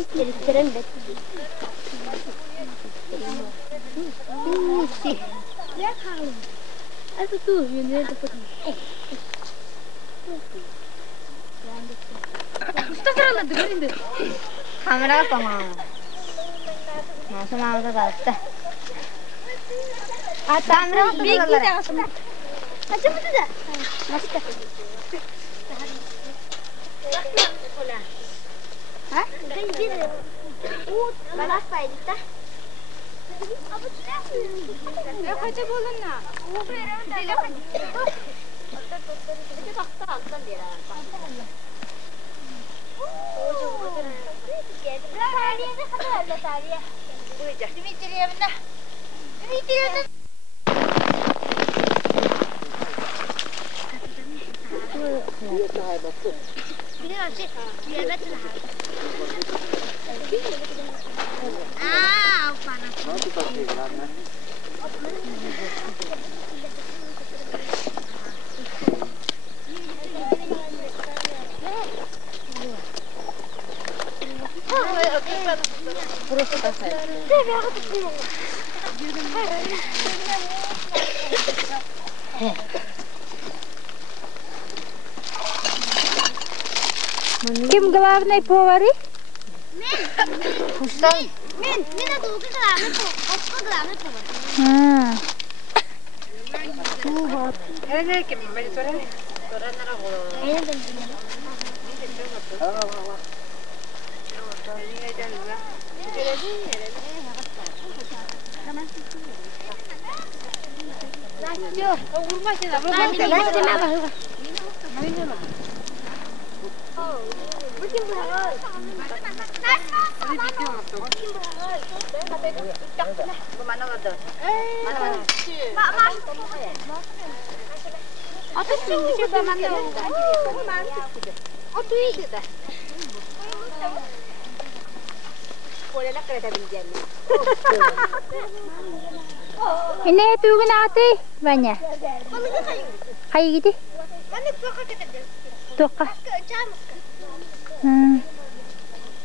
Elektriğin de. Ya kalın. Aku tuh yunnya dapat. Usta sana dengerin deh. Kamera apa mau? Masuk mau ke atas. Kamera big kita masuk. Macam itu dah. Masuk. Hah? Balas payda. Ya kaça bolunna. Dile hadi. Itu tahta alttan dira. Tariye ne kadar da tariye. Buyurca. Dimitriye mi ne? Dimitriye de. Bir de açı. Bir de açı. Ah, pana. Nasıl takıyorsun anne? Burası da sen. Kim главный повар? Usta. Men adı главный повар. Ha. Nereye kim? Beni sorayım. Soranlara koyalım. Yok. Mana vardı? Mana? Atın şurada mana oldu. Atı iyi de. Boleh kereta binjam. Ini tuh ati banyak. Kayak gitu. Mana kuah kita. Tuka. Jam.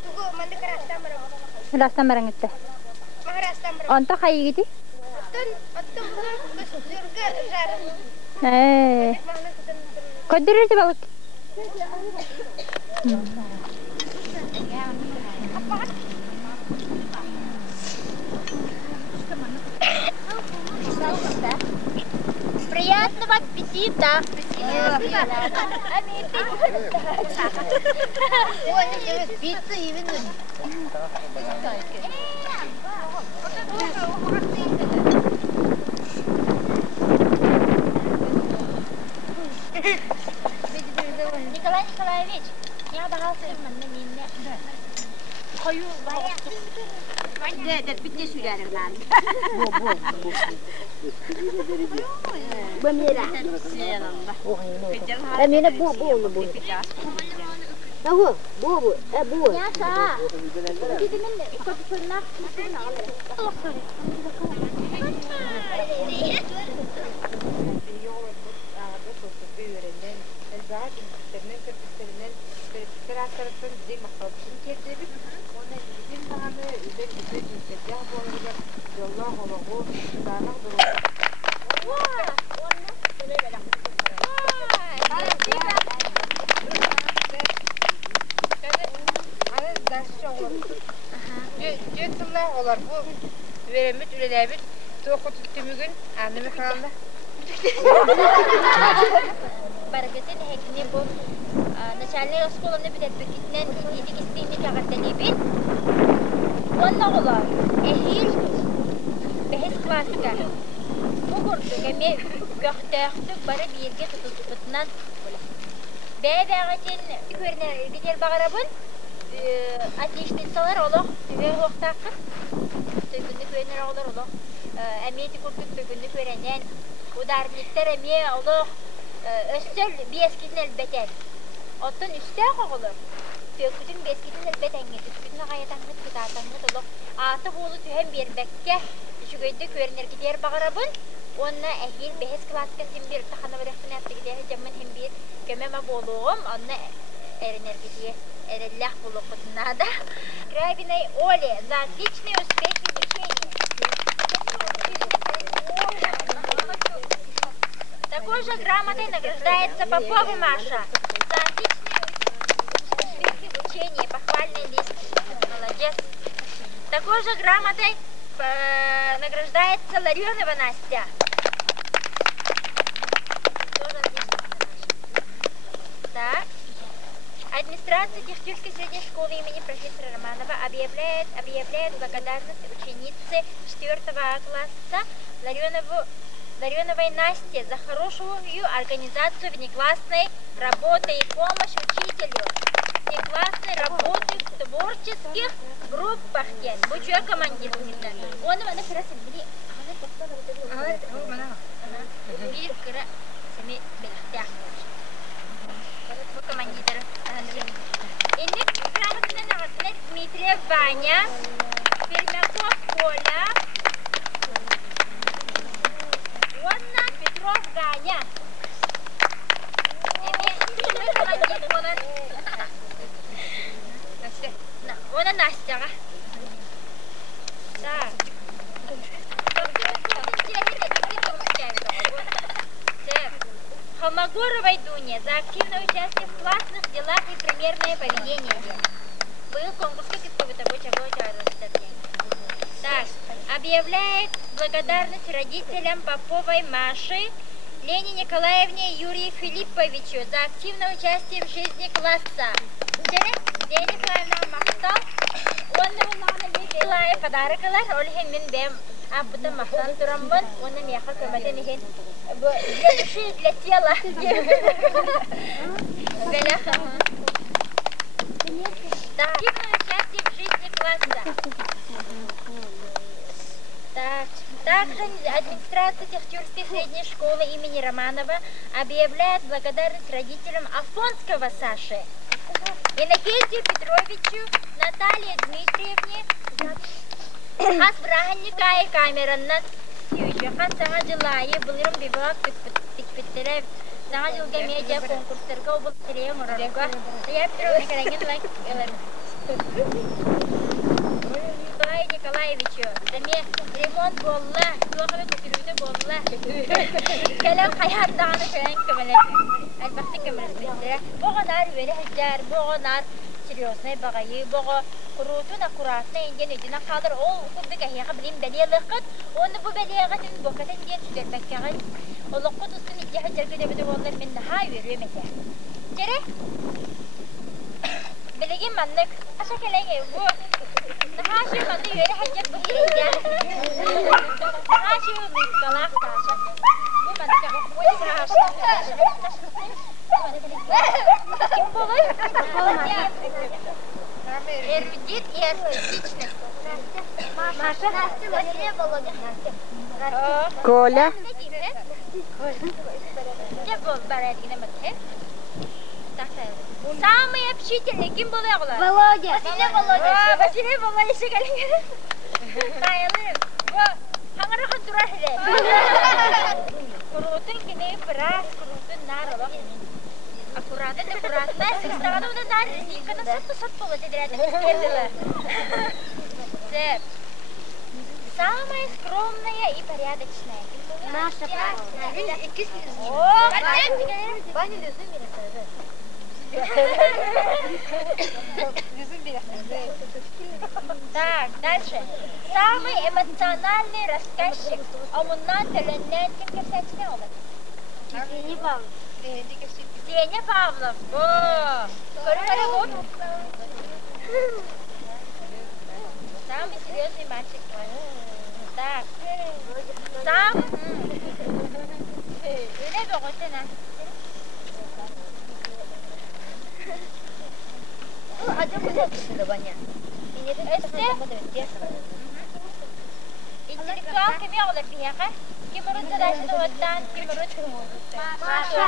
Tunggu mana kerasta merah. Rasa merang itu. Maharashtra merah. Onta kayak gitu. Atun surga jar. Kodir itu balik. Приятного аппетита! Пицца именно. Николай Николаевич, я догадался, Нет, bitti sürerim lan. Bu mera. Amina bu. Tahu, bu. Bu. Ya sa. Jadi men ikut pernah Olar bu veremit ülelebit toku tuttumugün annemi kaldı. Баргатын хекне бу начальный школаны битетбекитнен идик истини тагырданыбин. Онна олар эхил бехес класска. Бу гордук эме көктөктүк бары бирге тутутутунан бебегатин көрнөр битер багарабын. Отличницалар олох түбе октакы. Төгүндү көрнөр олар олох. Эмети курдук төгүндү көрөнен ударниктер эме олох östül beskidin elbeten. Ottun üstte qoğulur. Töküdün beskidin elbeten getir. Bütün ağayatanlık kıtartanlık olup. Atı qoğulu tühem bir bekke. Şu göyde körünür gider bağırabın. Onna ehil behes klaskın hem bir taxana bıraktın yaptı gider. Camın hem bir gömeme boluğum. Onna erinir gidiyor. Erillах buluq kutuna da. Скрябиной Оле за отличные успехи в учении. Такой же грамотой награждается Попова Маша за отличные успехи в учении. Похвальный лист. Молодец. Такой же грамотой награждается Ларионова Настя. Тоже отлично. Так. Администрация Техтюрской средней школы имени профессора Романова объявляет благодарность ученице 4 класса Ларионовой Насте за хорошую организацию внеклассной работы и помощь учителю. Внеклассной работы в творческих группах. Бучуя командир. Он mana kerasa beli. Били кыра сами белахтях. Bu командир. Ini грамотно награжден Дмитриев Ваня, Пермяков Коля, Онна Петров Ганя. Она Настя. Так. Холмогоровой Дуне за активное участие в классных делах и примерное поведение. Был конкурс, как это Так, объявляет благодарность родителям Поповой Маши, Лене Николаевне и Юрию Филипповичу за активное участие в жизни класса. Лене Николаевна Махтал, он подарок Ольхин Минбем, а потом Махтан Турамбан, он нам ехал к Мадемихин. Для души, для тела. Активное участие в жизни класса. Также администрация Техтюрской средней школы имени Романова объявляет благодарность родителям Афонского Саши, Иннокентию Петровичу, Наталье Дмитриевне, Асбраганника и Камеранна. Хас саңа жылайы бұлырым бебеғақ тікпеттері саңа жылға медиа конкурстарға обыл тірең ұрарға Саяп тұру кәрәңген Николай Николаевичу дәме ремонт болла, туақымы көтіруді болла Кәләу қаяттағаны кәрәң көмілі Әлбақты көміліспеттері Бұғанар өйері әждер, бұғанар серьезный бағайы, бұғы құрутын аккуратны инден өдіна қалыр ол күрді кәйеға білім бәлиялыққыт оны бұл бәлияға түн бұқатын ден түдербәккеға олыққыт ұстын идде хәджергі дөбіді олар мен наға өрі мәте Жері? Білеген маннық аша кәләңе бұ наға шы манны өрі хәджер бұ хейді наға шы мұйткалақ ташы бұ манны кәға бұй сағашы Кім болай? Эрудит и артистичность. Маша, Василия, Володя. Коля. Самый общительный, кем был я? Володя. Василия, Володя. Василия, Володя, шикарный. Тайлым. Хаңарыған тұрар хілі. Құрутын кеней біраз, құрутын нар олақ. Аккуратно, сестрану да нар, резинканы сат болады дедірәді. Самая скромная и порядочная. Маша, Баня лезу Так, дальше. Самый эмоциональный рассказчик. Омуннан тәләннән кем керсәтіне олар? Сеня Павлов. Сеня Павлов. Көрі вот. Самый серьезный мальчик. Так. Сам. Öyle bir koçana. Acaba bu ne de bana? İntelektüel kimi olur piyaka? Kim urutsa da şimdi odan kim urut? Maşa.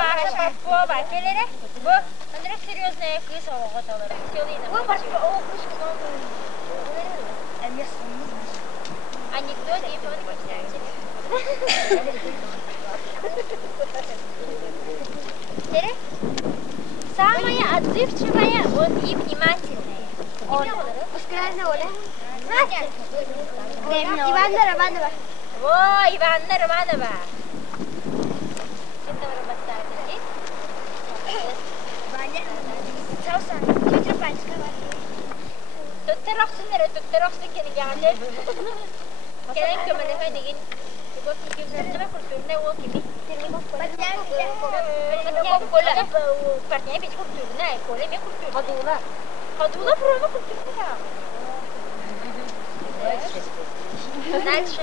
Maşa Попова. Келере? Bu. Onlara серьезная кыз оғот olur. Bu başka o kuş kullanıyor. Анекдот и Самая отзывчивая и внимательная. Пускай Оля. Иванна Романова. Во, Иванна Романова. Это работает здесь. Ваня. Саусан. Тетя Панская. Тут террохсын кені geldi. Kenen kömele nigin. Bu kimse kulturuna o kimi. Kola. Partnya bir kulturuna, kola bir kultur. Kadula. Kadula prova kulturuna. Дальше.